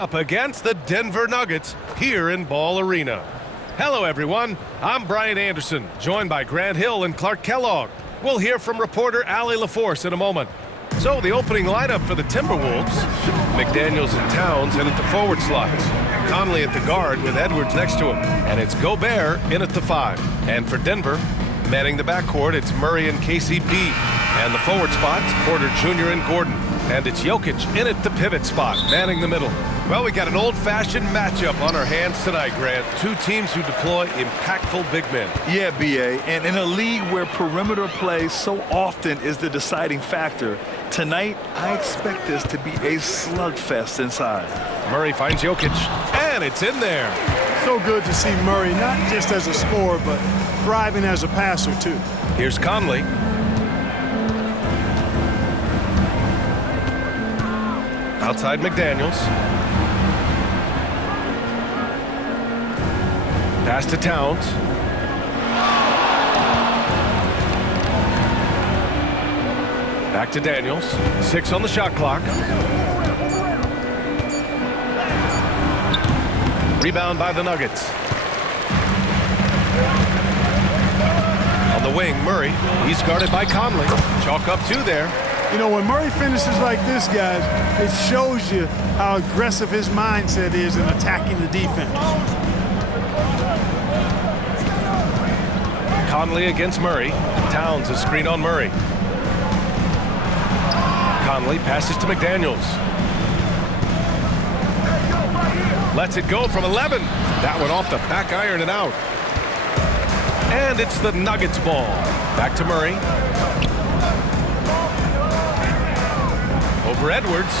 Up against the Denver Nuggets here in Ball Arena. Hello everyone, I'm Brian Anderson, joined by Grant Hill and Clark Kellogg. We'll hear from reporter Allie LaForce in a moment. So the opening lineup for the Timberwolves: McDaniels and Towns in at the forward slots, Conley at the guard with Edwards next to him, and it's Gobert in at the 5. And for Denver, manning the backcourt, it's Murray and KCP. And the forward spots, Porter Jr. and Gordon. And it's Jokic in at the pivot spot, manning the middle. Well, we got an old-fashioned matchup on our hands tonight, Grant. Two teams who deploy impactful big men. Yeah, B.A., and in a league where perimeter play so often is the deciding factor, tonight I expect this to be a slugfest inside. Murray finds Jokic, and it's in there. So good to see Murray, not just as a scorer, but thriving as a passer, too. Here's Conley. Outside McDaniels. Pass to Towns. Back to Daniels. 6 on the shot clock. Rebound by the Nuggets. On the wing, Murray. He's guarded by Conley. Chalk up 2 there. You know, when Murray finishes like this, guys, it shows you how aggressive his mindset is in attacking the defense. Conley against Murray. Towns is screen on Murray. Conley passes to McDaniels. Lets it go from 11. That one off the back iron and out. And it's the Nuggets ball. Back to Murray. Over Edwards.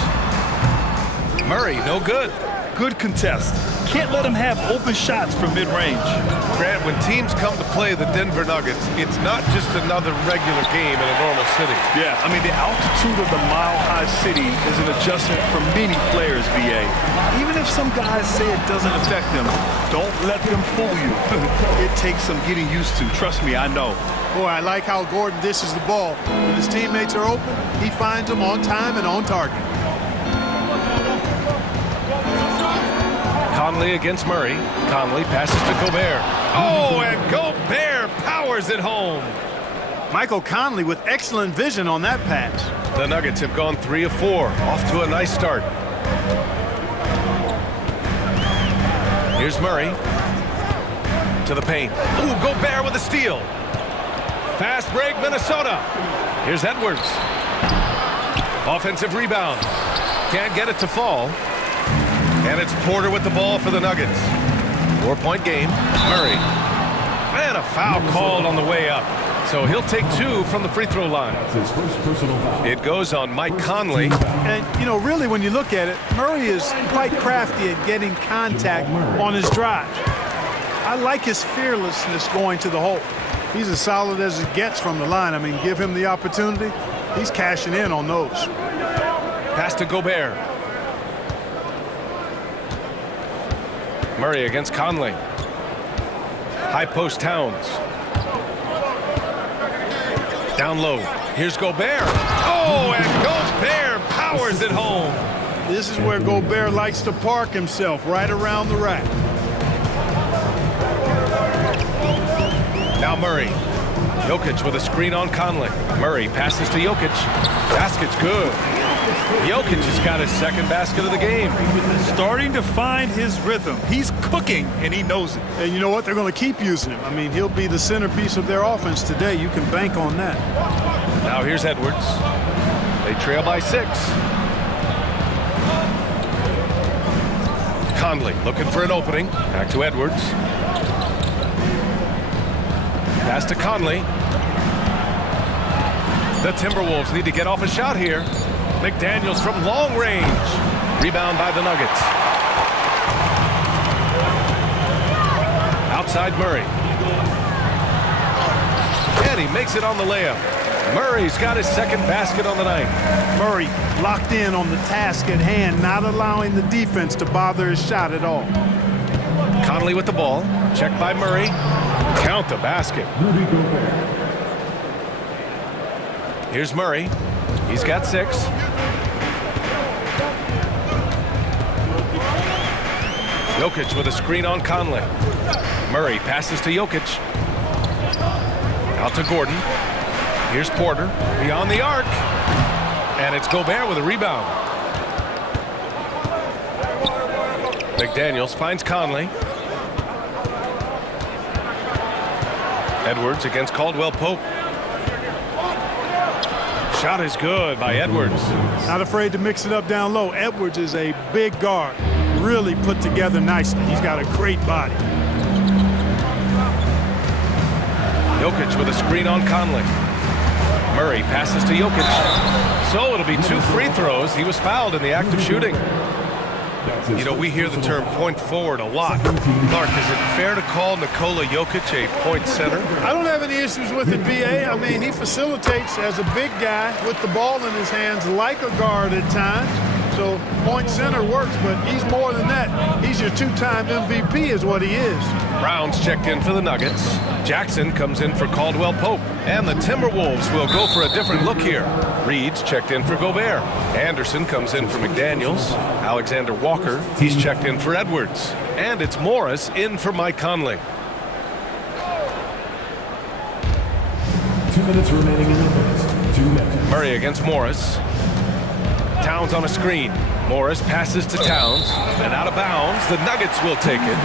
Murray, no good. Good contest. Can't let him have open shots from mid-range. Grant, when teams come to play the Denver Nuggets, it's not just another regular game in a normal city. Yeah, I mean, the altitude of the mile-high city is an adjustment for many players, B.A. Even if some guys say it doesn't affect them, don't let them fool you. It takes some getting used to. Trust me, I know. Boy, I like how Gordon dishes the ball. When his teammates are open, he finds them on time and on target. Conley against Murray. Conley passes to Gobert. Oh, and Gobert powers it home. Michael Conley with excellent vision on that pass. The Nuggets have gone 3 of 4. Off to a nice start. Here's Murray. To the paint. Ooh, Gobert with a steal. Fast break, Minnesota. Here's Edwards. Offensive rebound. Can't get it to fall. And it's Porter with the ball for the Nuggets. 4-point game. Murray. And a foul called on the way up. So he'll take 2 from the free throw line. It goes on Mike Conley. And, you know, really when you look at it, Murray is quite crafty at getting contact on his drive. I like his fearlessness going to the hole. He's as solid as it gets from the line. I mean, give him the opportunity. He's cashing in on those. Pass to Gobert. Murray against Conley. High post Towns. Down low. Here's Gobert. Oh, and Gobert powers it home. This is where Gobert likes to park himself, right around the rack. Now Murray. Jokic with a screen on Conley. Murray passes to Jokic. Basket's good. Jokic has got his second basket of the game. Starting to find his rhythm. He's cooking, and he knows it. And you know what? They're going to keep using him. I mean, he'll be the centerpiece of their offense today. You can bank on that. Now here's Edwards. They trail by 6. Conley looking for an opening. Back to Edwards. Pass to Conley. The Timberwolves need to get off a shot here. McDaniels from long range. Rebound by the Nuggets. Outside Murray. And he makes it on the layup. Murray's got his second basket on the night. Murray locked in on the task at hand, not allowing the defense to bother his shot at all. Conley with the ball. Checked by Murray. Count the basket. Here's Murray. He's got 6. Jokic with a screen on Conley. Murray passes to Jokic. Out to Gordon. Here's Porter beyond the arc. And it's Gobert with a rebound. McDaniels finds Conley. Edwards against Caldwell Pope. Shot is good by Edwards. Not afraid to mix it up down low. Edwards is a big guard. Really put together nicely. He's got a great body. Jokic with a screen on Conley. Murray passes to Jokic. So it'll be 2 free throws. He was fouled in the act of shooting. You know, we hear the term point forward a lot. Clark, is it fair to call Nikola Jokic a point center? I don't have any issues with it, B.A. I mean, he facilitates as a big guy with the ball in his hands like a guard at times. So point center works, but he's more than that. He's your 2-time MVP is what he is. Brown's checked in for the Nuggets. Jackson comes in for Caldwell Pope. And the Timberwolves will go for a different look here. Reed's checked in for Gobert. Anderson comes in for McDaniels. Alexander Walker, he's checked in for Edwards. And it's Morris in for Mike Conley. 2 minutes remaining in the first. 2 minutes. Murray against Morris. Towns on a screen. Morris passes to Towns. And out of bounds, the Nuggets will take it.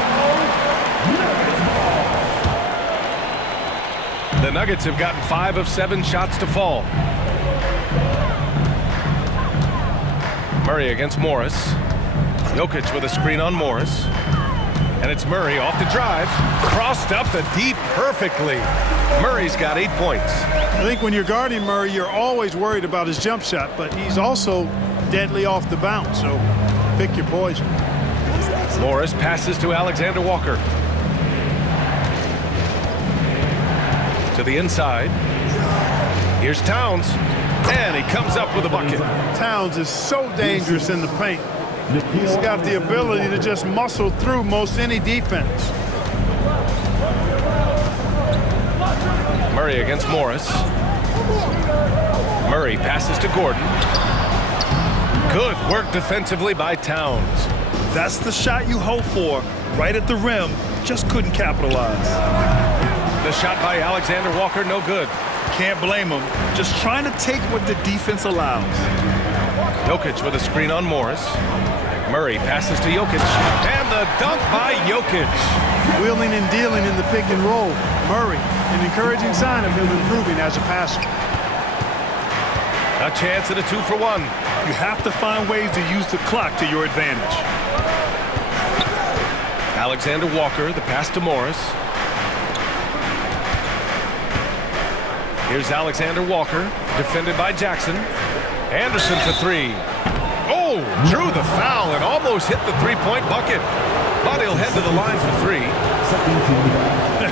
The Nuggets have gotten 5 of 7 shots to fall. Murray against Morris. Jokic with a screen on Morris. And it's Murray off the drive. Crossed up the deep perfectly. Murray's got 8 points. I think when you're guarding Murray, you're always worried about his jump shot, but he's also deadly off the bounce, so pick your poison. Morris passes to Alexander Walker. To the inside. Here's Towns. And he comes up with a bucket. Towns is so dangerous in the paint. He's got the ability to just muscle through most any defense. Murray against Morris. Murray passes to Gordon. Good work defensively by Towns. That's the shot you hope for. Right at the rim. Just couldn't capitalize. The shot by Alexander Walker, no good. Can't blame him. Just trying to take what the defense allows. Jokic with a screen on Morris. Murray passes to Jokic. And the dunk by Jokic. Wheeling and dealing in the pick and roll. Murray, an encouraging sign of him improving as a passer. A chance at a 2-for-1. You have to find ways to use the clock to your advantage. Alexander Walker, the pass to Morris. Here's Alexander Walker, defended by Jackson. Anderson for 3. Oh, drew the foul and almost hit the 3-point bucket. But he'll head to the line for 3.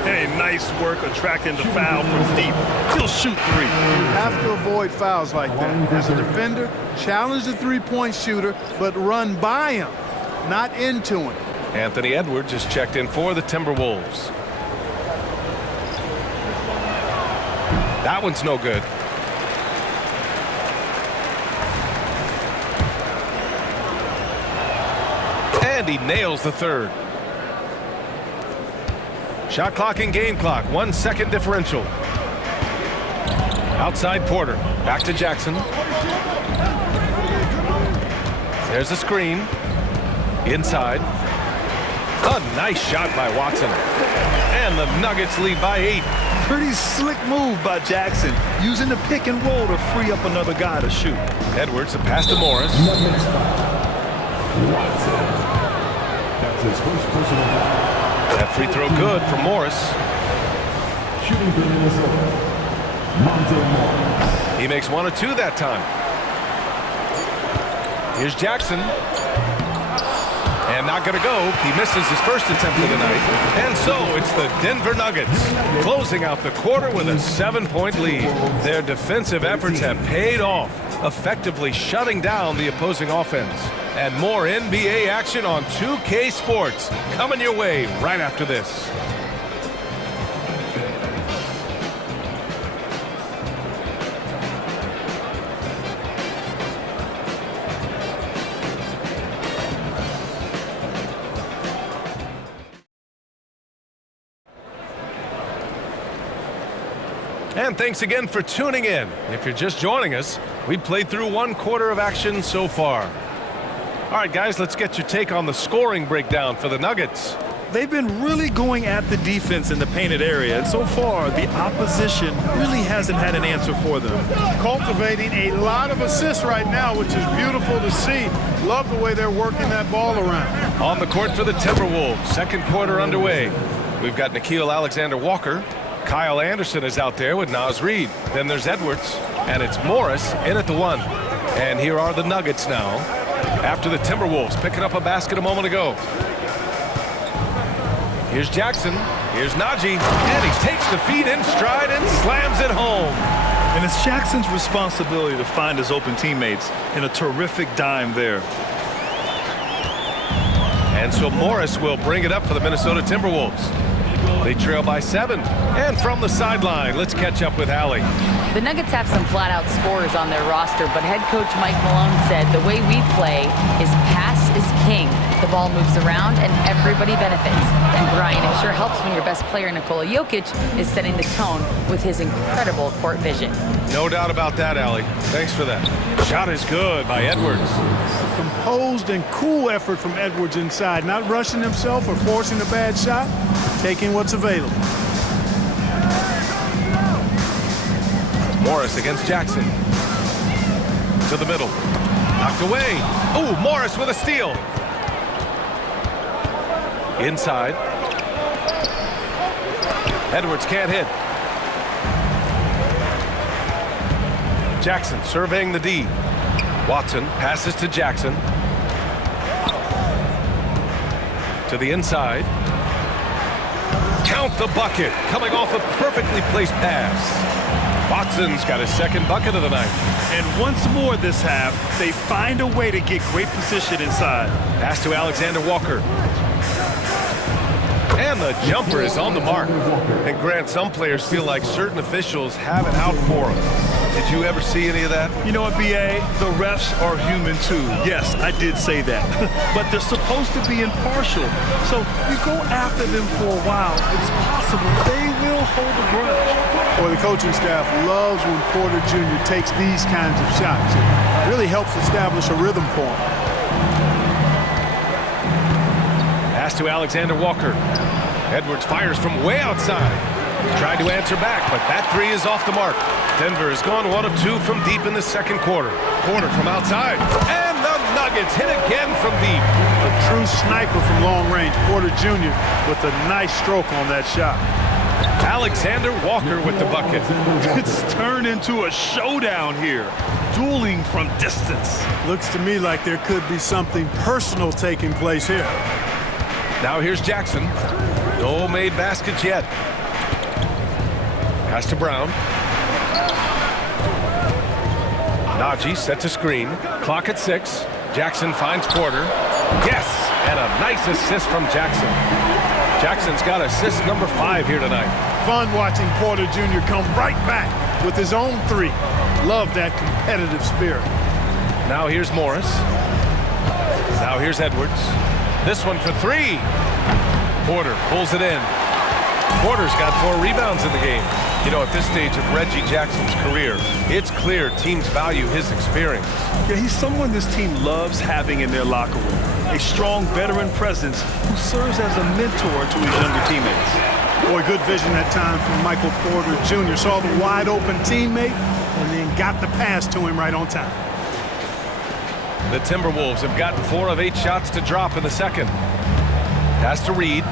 Hey, nice work attracting the foul from deep. He'll shoot 3. You have to avoid fouls like that. As a defender, challenge the 3-point shooter, but run by him, not into him. Anthony Edwards is checked in for the Timberwolves. That one's no good. And he nails the 3rd. Shot clock and game clock, 1 second differential. Outside Porter, back to Jackson. There's a screen. Inside. A nice shot by Watson. And the Nuggets lead by 8. Pretty slick move by Jackson, using the pick and roll to free up another guy to shoot. Edwards, the pass to Morris. That's his first personal foul. That free throw good for Morris. Shooting for Minnesota, Monte Morris. He makes 1 or 2 that time. Here's Jackson. And not going to go. He misses his first attempt of the night. And so it's the Denver Nuggets closing out the quarter with a 7-point lead. Their defensive efforts have paid off, effectively shutting down the opposing offense. And more NBA action on 2K Sports coming your way right after this. And thanks again for tuning in. If you're just joining us, we played through 1 quarter of action so far. All right, guys, let's get your take on the scoring breakdown for the Nuggets. They've been really going at the defense in the painted area, and so far the opposition really hasn't had an answer for them. Cultivating a lot of assists right now, which is beautiful to see. Love the way they're working that ball around. On the court for the Timberwolves, second quarter underway. We've got Nickeil Alexander-Walker. Kyle Anderson is out there with Naz Reid. Then there's Edwards, and it's Morris in at the 1. And here are the Nuggets now, after the Timberwolves picking up a basket a moment ago. Here's Jackson, here's Najee, and he takes the feed in stride and slams it home. And it's Jackson's responsibility to find his open teammates, and a terrific dime there. And so Morris will bring it up for the Minnesota Timberwolves. They trail by 7. And from the sideline, let's catch up with Allie. The Nuggets have some flat-out scorers on their roster, but head coach Mike Malone said the way we play is pass is king. The ball moves around and everybody benefits. And Brian, it sure helps when your best player, Nikola Jokic, is setting the tone with his incredible court vision. No doubt about that, Allie. Thanks for that. Shot is good by Edwards. A composed and cool effort from Edwards inside, not rushing himself or forcing a bad shot, taking what's available. Morris against Jackson. To the middle. Knocked away. Oh, Morris with a steal. Inside. Edwards can't hit. Jackson surveying the D. Watson passes to Jackson. To the inside. Count the bucket. Coming off a perfectly placed pass. Watson's got his second bucket of the night. And once more this half, they find a way to get great position inside. Pass to Alexander-Walker. And the jumper is on the mark. And Grant, some players feel like certain officials have it out for them. Did you ever see any of that? You know what, B.A.? The refs are human too. Yes, I did say that. But they're supposed to be impartial. So you go after them for a while, it's possible they will hold a grudge. Boy, the coaching staff loves when Porter Jr. takes these kinds of shots. It really helps establish a rhythm for him. Pass to Alexander-Walker. Edwards fires from way outside. Tried to answer back, but that 3 is off the mark. Denver has gone 1 of 2 from deep in the second quarter. Porter from outside. And the Nuggets hit again from deep. A true sniper from long range. Porter Jr. with a nice stroke on that shot. Alexander-Walker with the bucket. It's turned into a showdown here. Dueling from distance. Looks to me like there could be something personal taking place here. Now here's Jackson. No made baskets yet. Pass to Brown. Najee sets a screen. Clock at 6. Jackson finds Porter. Yes! And a nice assist from Jackson. Jackson's got assist number 5 here tonight. Fun watching Porter Jr. come right back with his own 3. Love that competitive spirit. Now here's Morris. Now here's Edwards. This one for 3. Porter pulls it in. Porter's got 4 rebounds in the game. You know, at this stage of Reggie Jackson's career, it's clear teams value his experience. Yeah, he's someone this team loves having in their locker room. A strong veteran presence who serves as a mentor to his younger teammates. Boy, good vision that time from Michael Porter Jr. Saw the wide open teammate and then got the pass to him right on time. The Timberwolves have gotten 4 of 8 shots to drop in the second. Pass to Reid.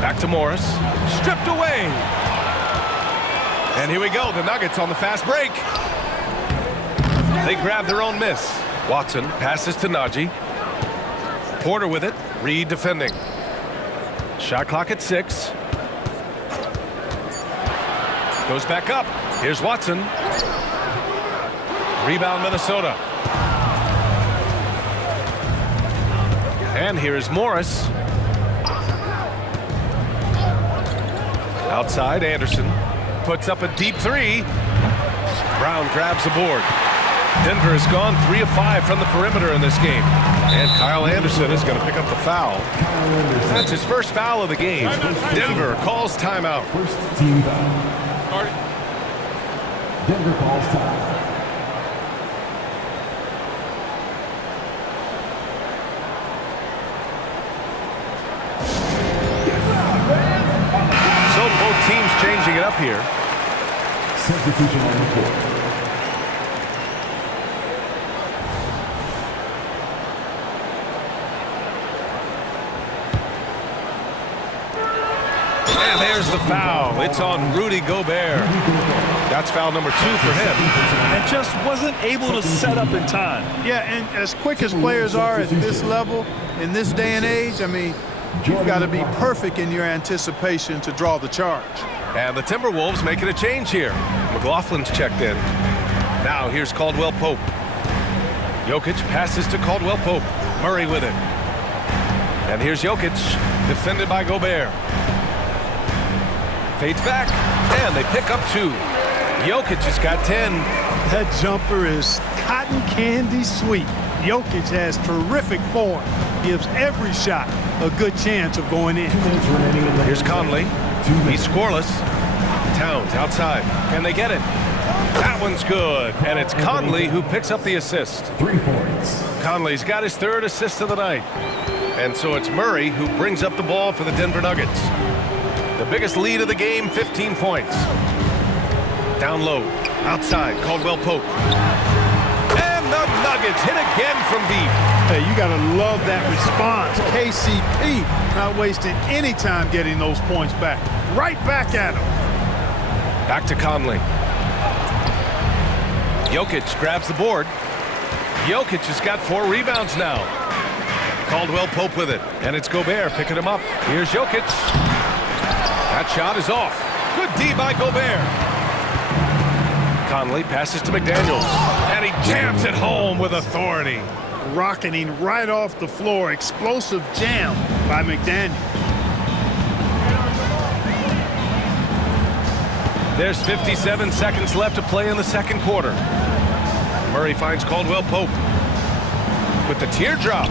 Back to Morris. Stripped away. And here we go. The Nuggets on the fast break. They grab their own miss. Watson passes to Najee. Porter with it. Reid defending. Shot clock at 6. Goes back up. Here's Watson. Rebound Minnesota. And here is Morris. Outside, Anderson puts up a deep 3. Brown grabs the board. Denver has gone 3 of 5 from the perimeter in this game. And Kyle Anderson is going to pick up the foul. That's his first foul of the game. Denver calls timeout. First team foul. Denver balls time. So both teams changing it up here. Substitution on the court. And there's the foul. It's on Rudy Gobert. That's foul number 2 for him. And just wasn't able to set up in time. Yeah, and as quick as players are at this level, in this day and age, I mean, you've got to be perfect in your anticipation to draw the charge. And the Timberwolves making a change here. McLaughlin's checked in. Now here's Caldwell Pope. Jokic passes to Caldwell Pope. Murray with it. And here's Jokic, defended by Gobert. Fades back, and they pick up 2. Jokic has got 10. That jumper is cotton candy sweet. Jokic has terrific form. Gives every shot a good chance of going in. Here's Conley. He's scoreless. Towns outside. Can they get it? That one's good. And it's Conley who picks up the assist. 3 points. Conley's got his 3rd assist of the night. And so it's Murray who brings up the ball for the Denver Nuggets. The biggest lead of the game, 15 points. Down low. Outside. Caldwell Pope. And the Nuggets hit again from deep. Hey, you got to love that response. KCP not wasting any time getting those points back. Right back at him. Back to Conley. Jokic grabs the board. Jokic has got 4 rebounds now. Caldwell Pope with it. And it's Gobert picking him up. Here's Jokic. That shot is off. Good D by Gobert. Conley passes to McDaniels. And he jams it home with authority. Rocketing right off the floor. Explosive jam by McDaniels. There's 57 seconds left to play in the second quarter. Murray finds Caldwell Pope with the teardrop.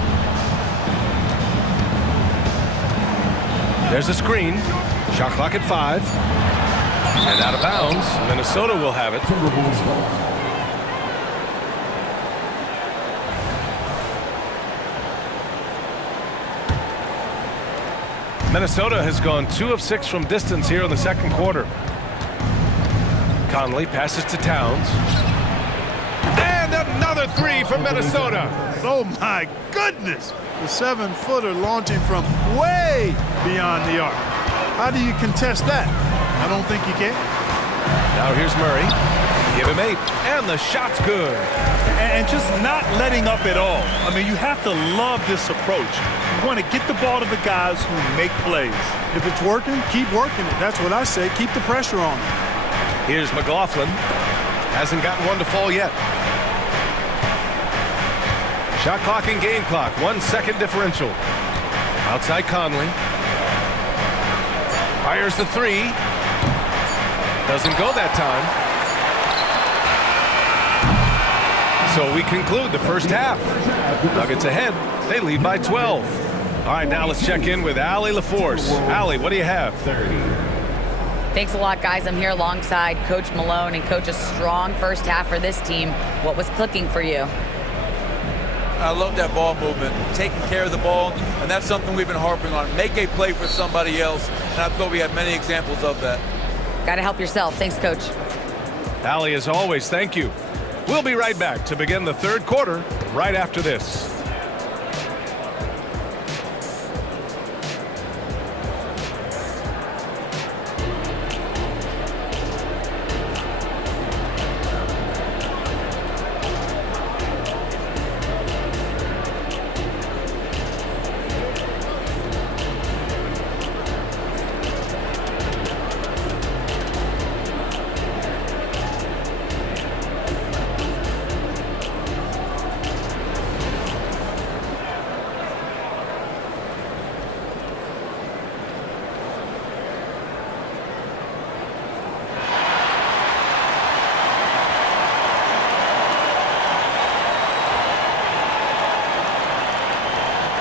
There's a screen. Shot clock at 5. And out of bounds. Minnesota will have it. Minnesota has gone 2 of 6 from distance here in the second quarter. Conley passes to Towns. And another 3 from Minnesota. Oh, my goodness. The 7-footer launching from way beyond the arc. How do you contest that? I don't think you can. Now here's Murray. Give him 8. And the shot's good. And just not letting up at all. I mean, you have to love this approach. You want to get the ball to the guys who make plays. If it's working, keep working it. That's what I say. Keep the pressure on him. Here's McLaughlin. Hasn't gotten one to fall yet. Shot clock and game clock. 1 second differential. Outside Conley. Fires the 3. Doesn't go that time. So we conclude the first half. Nuggets ahead. They lead by 12. All right, now let's check in with Allie LaForce. Allie, what do you have? Thanks a lot, guys. I'm here alongside Coach Malone, and Coach, a strong first half for this team. What was clicking for you? I love that ball movement, taking care of the ball, and that's something we've been harping on. Make a play for somebody else, and I thought we had many examples of that. Got to help yourself. Thanks, Coach. Allie, as always, thank you. We'll be right back to begin the third quarter right after this.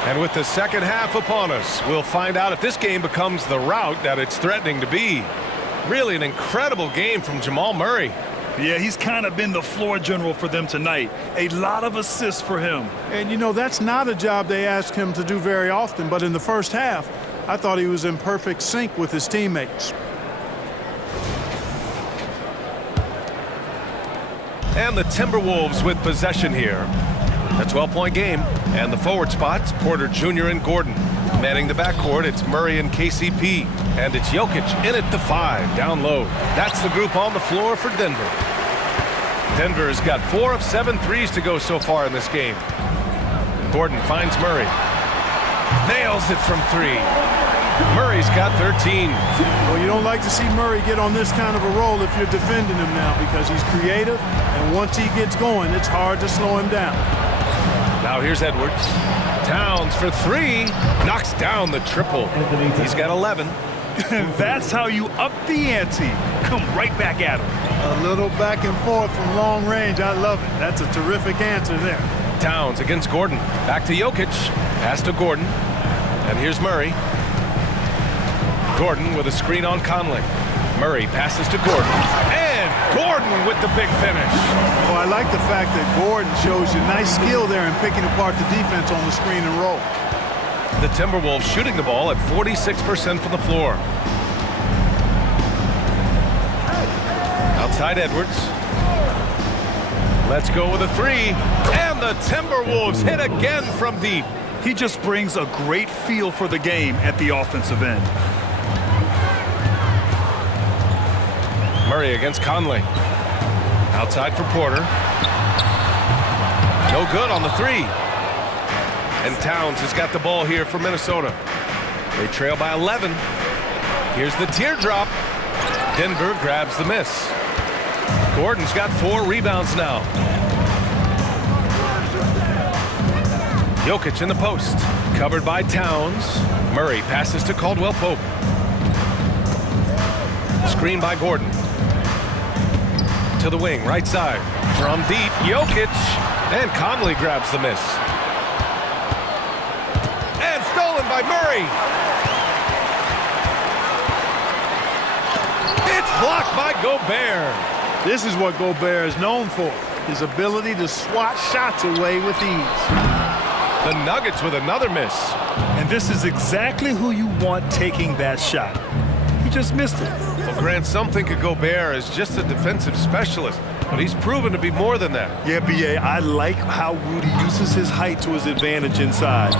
And with the second half upon us, we'll find out if this game becomes the rout that it's threatening to be. Really an incredible game from Jamal Murray. Yeah, he's kind of been the floor general for them tonight. A lot of assists for him. And, you know, that's not a job they ask him to do very often, but in the first half, I thought he was in perfect sync with his teammates. And the Timberwolves with possession here. A 12-point game, and the forward spots, Porter Jr. and Gordon. Manning the backcourt, it's Murray and KCP. And it's Jokic in at the 5, down low. That's the group on the floor for Denver. Denver's got 4 of 7 threes to go so far in this game. Gordon finds Murray. Nails it from 3. Murray's got 13. Well, you don't like to see Murray get on this kind of a roll if you're defending him now, because he's creative, and once he gets going, it's hard to slow him down. Now here's Edwards. Towns for 3. Knocks down the triple. He's got 11. That's how you up the ante. Come right back at him. A little back and forth from long range. I love it. That's a terrific answer there. Towns against Gordon. Back to Jokic. Pass to Gordon. And here's Murray. Gordon with a screen on Conley. Murray passes to Gordon. And Gordon with the big finish. Well, I like the fact that Gordon shows you nice skill there in picking apart the defense on the screen and roll. The Timberwolves shooting the ball at 46% from the floor. Outside Edwards. Let's go with a 3. And the Timberwolves hit again from deep. He just brings a great feel for the game at the offensive end. Murray against Conley. Outside for Porter. No good on the 3. And Towns has got the ball here for Minnesota. They trail by 11. Here's the teardrop. Denver grabs the miss. Gordon's got 4 rebounds now. Jokic in the post. Covered by Towns. Murray passes to Caldwell Pope. Screen by Gordon. To the wing, right side. From deep, Jokic. And Conley grabs the miss. And stolen by Murray. It's blocked by Gobert. This is what Gobert is known for, his ability to swat shots away with ease. The Nuggets with another miss. And this is exactly who you want taking that shot. He just missed it. Well, Grant, some think of Gobert as just a defensive specialist, but he's proven to be more than that. Yeah, B.A., I like how Rudy uses his height to his advantage inside.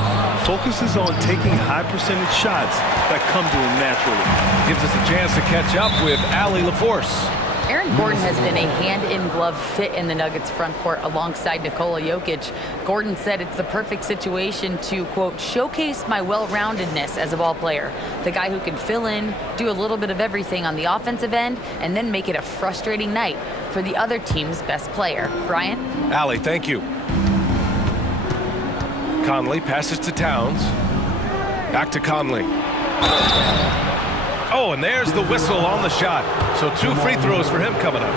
Focuses on taking high percentage shots that come to him naturally. Gives us a chance to catch up with Allie LaForce. Aaron Gordon has been a hand-in-glove fit in the Nuggets front court alongside Nikola Jokic. Gordon said it's the perfect situation to, quote, showcase my well-roundedness as a ball player. The guy who can fill in, do a little bit of everything on the offensive end, and then make it a frustrating night for the other team's best player. Brian? Allie, thank you. Conley passes to Towns. Back to Conley. Oh, and there's the whistle on the shot. So 2 free throws for him coming up.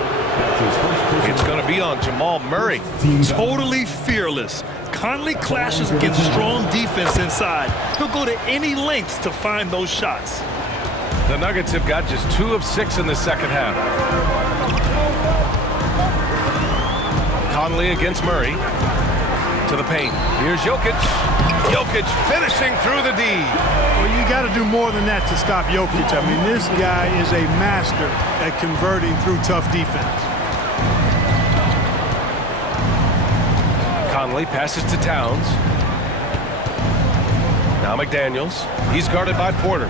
It's going to be on Jamal Murray. Totally fearless. Conley clashes against strong defense inside. He'll go to any lengths to find those shots. The Nuggets have got just 2 of 6 in the second half. Conley against Murray. To the paint. Here's Jokic. Jokic finishing through the D. Well, you got to do more than that to stop Jokic. I mean, this guy is a master at converting through tough defense. Conley passes to Towns. Now McDaniels. He's guarded by Porter.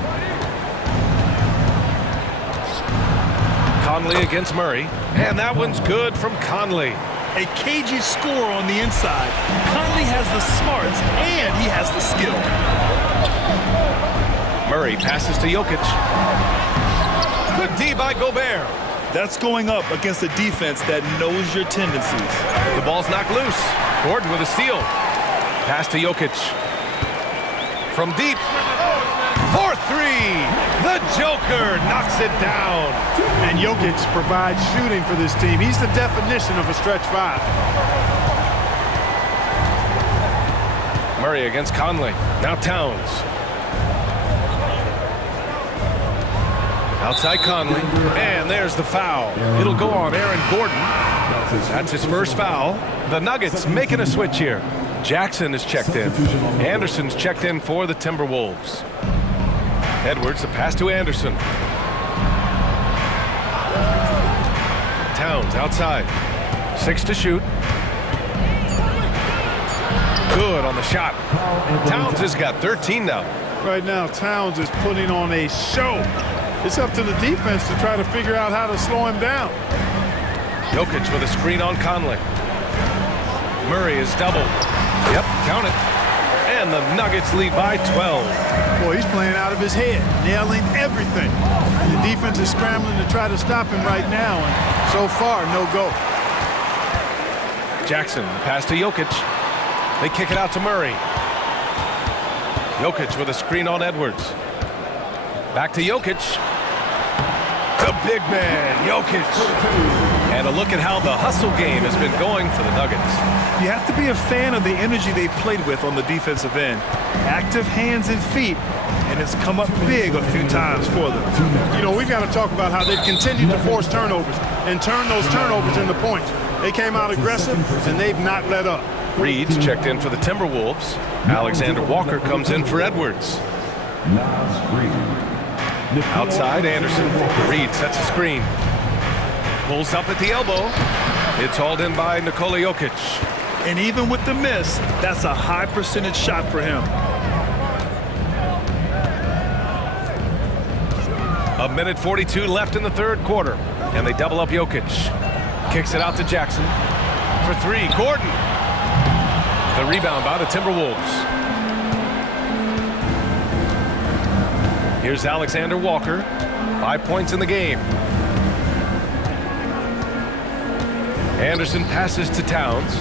Conley against Murray. And that one's good from Conley. A cagey score on the inside. Conley has the smarts and he has the skill. Murray passes to Jokic. Good D by Gobert. That's going up against a defense that knows your tendencies. The ball's knocked loose. Gordon with a steal. Pass to Jokic. From deep. For 3. The Joker knocks it down. And Jokic provides shooting for this team. He's the definition of a stretch 5. Murray against Conley. Now Towns. Outside Conley, and there's the foul. It'll go on Aaron Gordon. That's his first foul. The Nuggets making a switch here. Jackson is checked in. Anderson's checked in for the Timberwolves. Edwards, the pass to Anderson. Towns outside. 6 to shoot. Good on the shot. Towns has got 13 now. Right now, Towns is putting on a show. It's up to the defense to try to figure out how to slow him down. Jokic with a screen on Conley. Murray is doubled. Yep, count it. And the Nuggets lead by 12. Boy, he's playing out of his head, nailing everything. And the defense is scrambling to try to stop him right now, and so far, no go. Jackson, the pass to Jokic. They kick it out to Murray. Jokic with a screen on Edwards. Back to Jokic. The big man, Jokic. And a look at how the hustle game has been going for the Nuggets. You have to be a fan of the energy they've played with on the defensive end. Active hands and feet, and it's come up big a few times for them. You know, we've got to talk about how they've continued to force turnovers and turn those turnovers into points. They came out aggressive, and they've not let up. Reed's checked in for the Timberwolves. Alexander Walker comes in for Edwards. Outside, Anderson. Reed sets a screen. Pulls up at the elbow. It's hauled in by Nikola Jokic. And even with the miss, that's a high percentage shot for him. A minute 42 left in the third quarter. And they double up Jokic. Kicks it out to Jackson. For 3, Gordon. The rebound by the Timberwolves. Here's Alexander Walker. 5 points in the game. Anderson passes to Towns.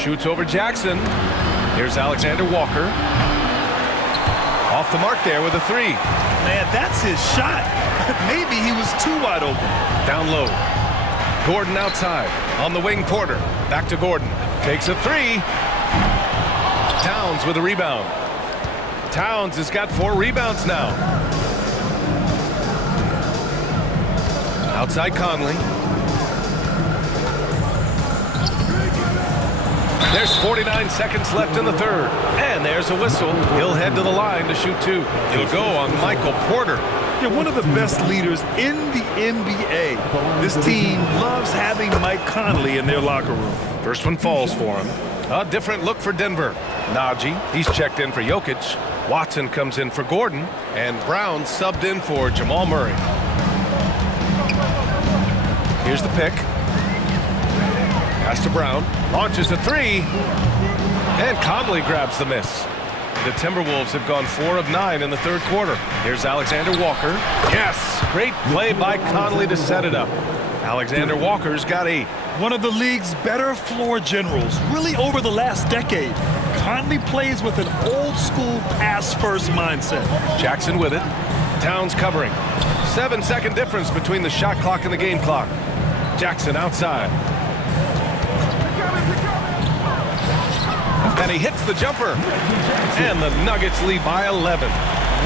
Shoots over Jackson. Here's Alexander Walker. Off the mark there with a 3. Man, that's his shot. Maybe he was too wide open. Down low. Gordon outside. On the wing, Porter. Back to Gordon. Takes a 3. Towns with a rebound. Towns has got 4 rebounds now. Outside Conley. There's 49 seconds left in the third. And there's a whistle. He'll head to the line to shoot 2. He'll go on Michael Porter. Yeah, one of the best leaders in the NBA. This team loves having Mike Conley in their locker room. First one falls for him. A different look for Denver. Najee, he's checked in for Jokic. Watson comes in for Gordon. And Brown subbed in for Jamal Murray. Here's the pick. Pass to Brown. Launches a 3. And Conley grabs the miss. The Timberwolves have gone 4 of 9 in the third quarter. Here's Alexander Walker. Yes! Great play by Conley to set it up. Alexander Walker's got 8. One of the league's better floor generals, really over the last decade. Conley plays with an old-school pass-first mindset. Jackson with it. Towns covering. 7-second difference between the shot clock and the game clock. Jackson outside. And he hits the jumper. And the Nuggets lead by 11.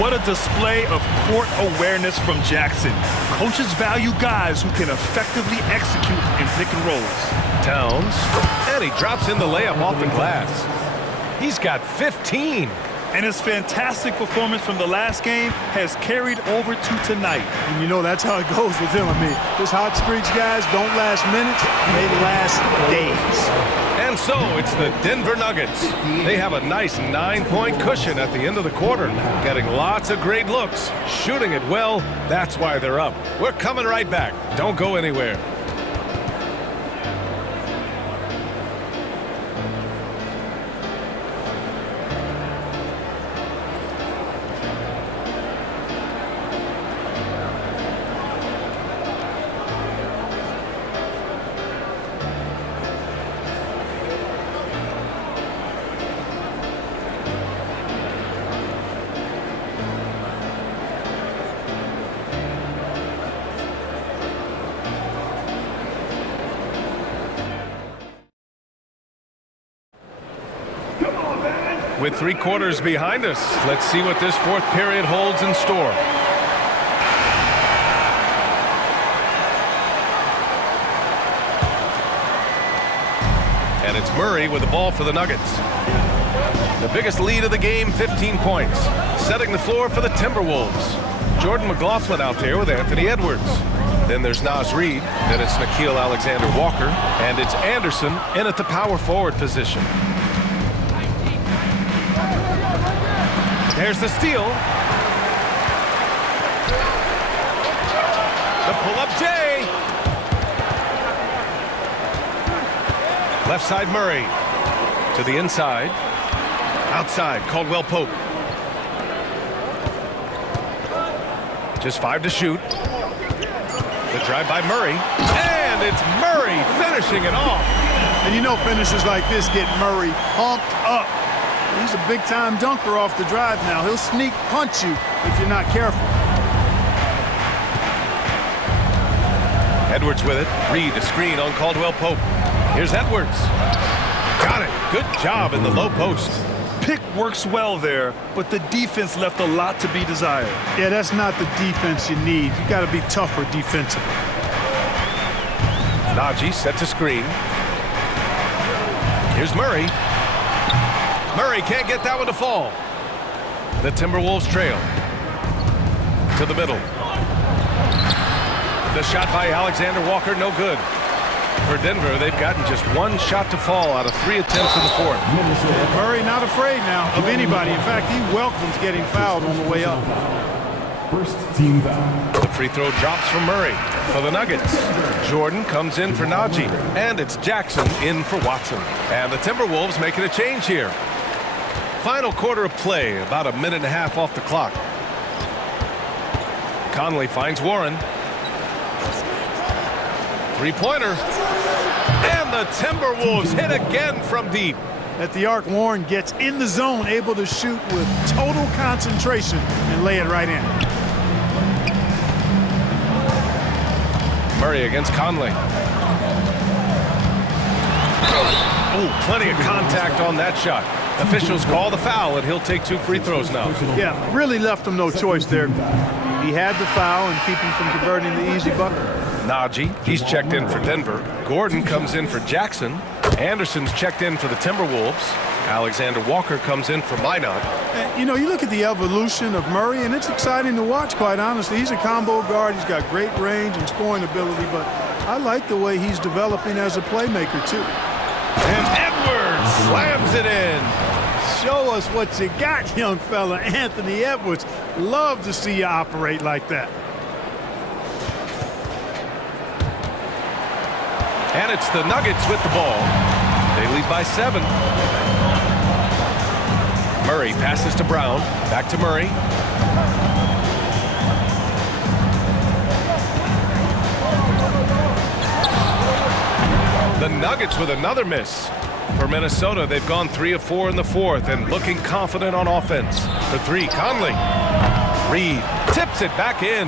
What a display of court awareness from Jackson. Coaches value guys who can effectively execute in pick and rolls. Towns. And he drops in the layup off the glass. He's got 15. And his fantastic performance from the last game has carried over to tonight. And you know, that's how it goes with him. I mean, his hot streaks, guys, don't last minutes. They last days. And so it's the Denver Nuggets. They have a nice 9-point cushion at the end of the quarter. Getting lots of great looks. Shooting it well. That's why they're up. We're coming right back. Don't go anywhere. With 3 quarters behind us, let's see what this fourth period holds in store. Murray with the ball for the Nuggets. The biggest lead of the game, 15 points. Setting the floor for the Timberwolves. Jordan McLaughlin out there with Anthony Edwards. Then there's Naz Reid. Then it's Nickeil Alexander-Walker. And it's Anderson in at the power forward position. There's the steal. The pull-up J. Left side Murray. To the inside. Outside Caldwell Pope. Just 5 to shoot. The drive by Murray. And it's Murray finishing it off. And you know finishes like this get Murray pumped up. He's a big-time dunker off the drive now. He'll sneak punch you if you're not careful. Edwards with it. Reid a screen on Caldwell Pope. Here's Edwards. Got it. Good job in the low post. Pick works well there, but the defense left a lot to be desired. Yeah, that's not the defense you need. You got to be tougher defensively. Najee sets a screen. Here's Murray. Murray can't get that one to fall. The Timberwolves trail. To the middle. The shot by Alexander-Walker, no good. For Denver, they've gotten just 1 shot to fall out of 3 attempts in the fourth. Murray not afraid now of anybody. In fact, he welcomes getting fouled on the way up. First team foul. The free throw drops from Murray. For the Nuggets, Jordan comes in for Najee. And it's Jackson in for Watson. And the Timberwolves making a change here. Final quarter of play, about a minute and a half off the clock. Conley finds Warren. Three-pointer. And the Timberwolves hit again from deep. At the arc, Warren gets in the zone, able to shoot with total concentration and lay it right in. Murray against Conley. Oh, plenty of contact on that shot. Officials call the foul, and he'll take 2 free throws now. Yeah, really left him no choice there. He had the foul and keep him from converting the easy bucket. Najee, he's checked in for Denver. Gordon comes in for Jackson. Anderson's checked in for the Timberwolves. Alexander-Walker comes in for Minot. And, you know, you look at the evolution of Murray, and it's exciting to watch, quite honestly. He's a combo guard. He's got great range and scoring ability, but I like the way he's developing as a playmaker, too. And Edwards slams it in. Show us what you got, young fella. Anthony Edwards. Love to see you operate like that. And it's the Nuggets with the ball. They lead by 7. Murray passes to Brown. Back to Murray. The Nuggets with another miss. For Minnesota, they've gone 3 of 4 in the fourth and looking confident on offense. For 3, Conley. Reid tips it back in.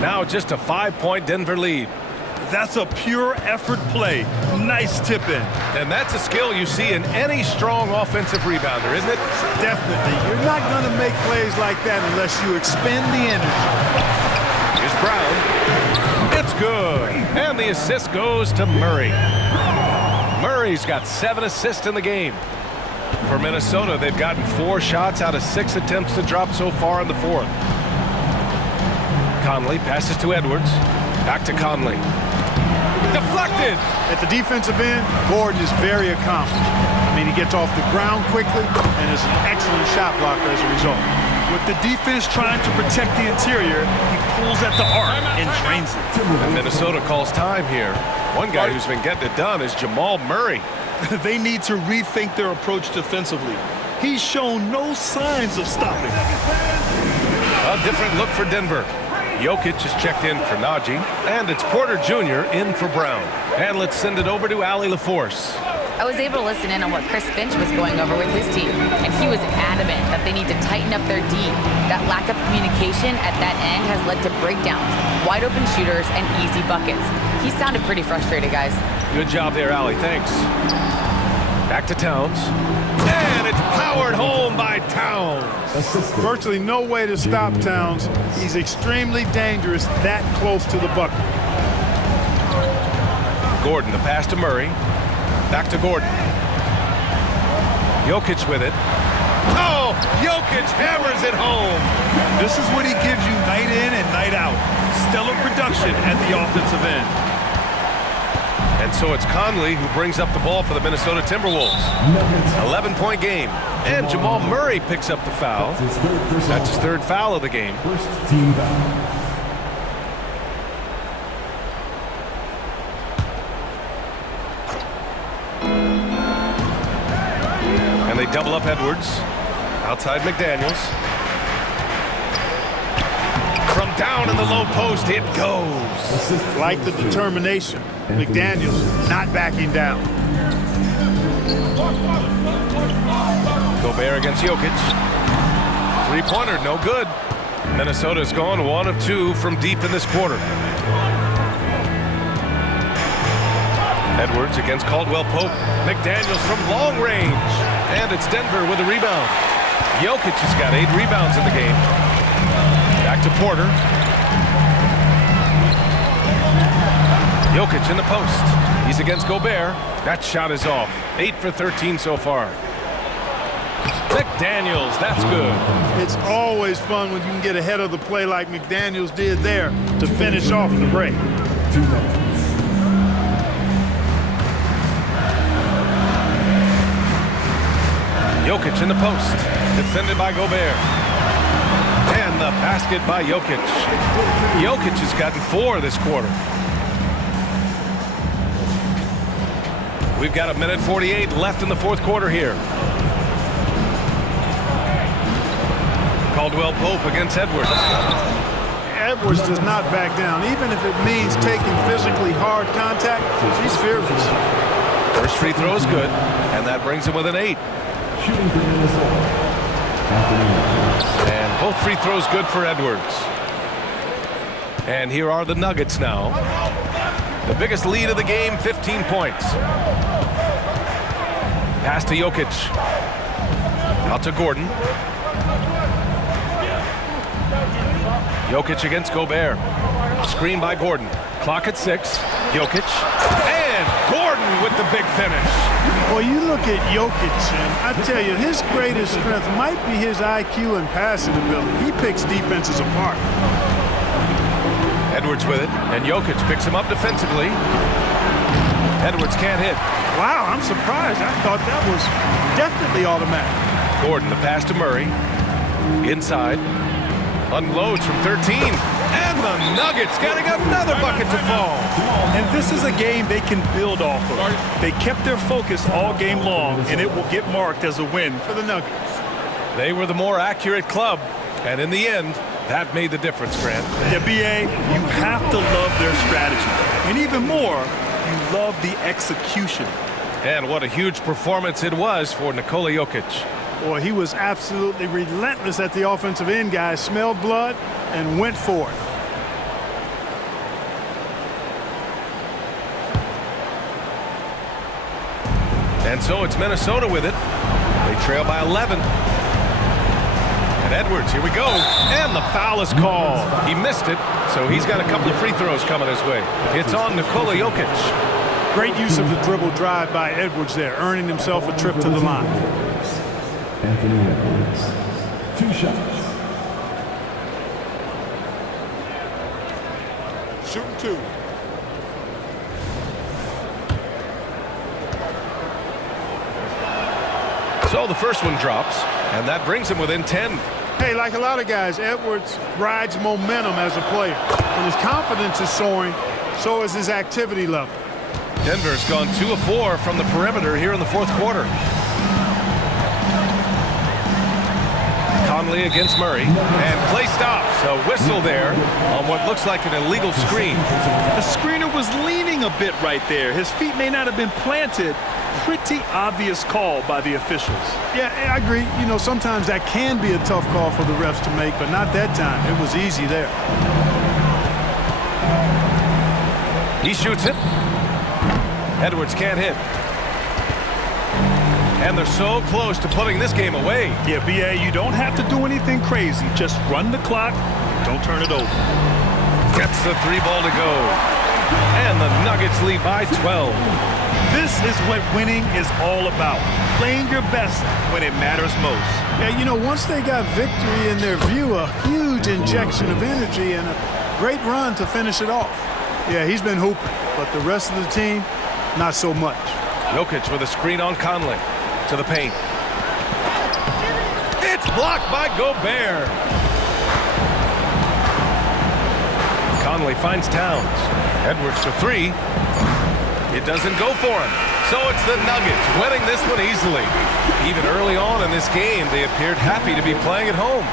Now just a 5-point Denver lead. That's a pure effort play. Nice tip in. And that's a skill you see in any strong offensive rebounder, isn't it? Definitely. You're not going to make plays like that unless you expend the energy. Here's Brown. It's good. And the assist goes to Murray. Murray's got 7 assists in the game. For Minnesota, they've gotten 4 shots out of 6 attempts to drop so far in the fourth. Conley passes to Edwards. Back to Conley. Deflected. At the defensive end, Gordon is very accomplished. I mean, he gets off the ground quickly and is an excellent shot blocker as a result. With the defense trying to protect the interior, he pulls at the arc and drains it. And Minnesota calls time here. One guy who's been getting it done is Jamal Murray. They need to rethink their approach defensively. He's shown no signs of stopping. A different look for Denver. Jokic is checked in for Najee, and it's Porter Jr. in for Brown. And let's send it over to Allie LaForce. I was able to listen in on what Chris Finch was going over with his team, and he was adamant that they need to tighten up their D. That lack of communication at that end has led to breakdowns, wide open shooters, and easy buckets. He sounded pretty frustrated, guys. Good job there, Allie. Thanks. Back to Towns. And it's powered home by Towns. Virtually no way to stop Towns. He's extremely dangerous that close to the bucket. Gordon, the pass to Murray. Back to Gordon. Jokic with it. Oh, Jokic hammers it home. This is what he gives you night in and night out. Stellar production at the offensive end. And so it's Conley who brings up the ball for the Minnesota Timberwolves. 11-point game. And Jamal Murray picks up the foul. That's his third foul of the game. First team foul. And they double up Edwards. Outside McDaniels. From down in the low post, it goes. Like the determination. McDaniels not backing down. Gobert against Jokic. Three-pointer, no good. Minnesota's gone 1 of 2 from deep in this quarter. Edwards against Caldwell Pope. McDaniels from long range. And it's Denver with a rebound. Jokic has got 8 rebounds in the game. Back to Porter. Jokic in the post. He's against Gobert. That shot is off. 8 for 13 so far. McDaniels, that's good. It's always fun when you can get ahead of the play like McDaniels did there to finish off the break. 2 minutes. Jokic in the post. Defended by Gobert. And the basket by Jokic. Jokic has gotten 4 this quarter. We've got 1:48 left in the fourth quarter here. Caldwell Pope against Edwards. Edwards does not back down, even if it means taking physically hard contact. He's fearless. First free throw is good, and that brings him within 8. Shooting for Minnesota. Anthony. And both free throws good for Edwards. And here are the Nuggets now. The biggest lead of the game, 15 points. Pass to Jokic. Out to Gordon. Jokic against Gobert. Screen by Gordon. Clock at 6. Jokic. And Gordon with the big finish. Well, you look at Jokic, and I tell you, his greatest strength might be his IQ and passing ability. He picks defenses apart. Edwards with it, and Jokic picks him up defensively. Edwards can't hit. Wow, I'm surprised. I thought that was definitely automatic. Gordon, the pass to Murray. Inside. Unloads from 13. And the Nuggets getting another bucket to fall. And this is a game they can build off of. They kept their focus all game long, and it will get marked as a win for the Nuggets. They were the more accurate club, and in the end, that made the difference, Grant. Yeah, B.A., you have to love their strategy. And even more, you love the execution. And what a huge performance it was for Nikola Jokic. Boy, he was absolutely relentless at the offensive end, guys. Smelled blood and went for it. And so it's Minnesota with it. They trail by 11. And Edwards, here we go. And the foul is called. He missed it, so he's got a couple of free throws coming his way. It's on Nikola Jokic. Great use of the dribble drive by Edwards there, earning himself a trip to the line. Anthony Edwards. 2 shots. Shooting 2. So the first one drops, and that brings him within 10. Hey, like a lot of guys, Edwards rides momentum as a player. When his confidence is soaring, so is his activity level. Denver's gone 2 of 4 from the perimeter here in the fourth quarter. Conley against Murray, and play stops. A whistle there on what looks like an illegal screen. The screener was leaning a bit right there. His feet may not have been planted. Pretty obvious call by the officials. Yeah, I agree. You know, sometimes that can be a tough call for the refs to make, but not that time. It was easy there. He shoots it. Edwards can't hit. And they're so close to putting this game away. Yeah, B.A., you don't have to do anything crazy. Just run the clock. Don't turn it over. Gets the 3 ball to go. And the Nuggets lead by 12. This is what winning is all about. Playing your best when it matters most. Yeah, you know, once they got victory in their view, a huge injection of energy and a great run to finish it off. Yeah, he's been hooping, but the rest of the team, not so much. Jokic with a screen on Conley. To the paint. It's blocked by Gobert. Conley finds Towns. Edwards for three. It doesn't go for him. So it's the Nuggets winning this one easily. Even early on in this game, they appeared happy to be playing at home.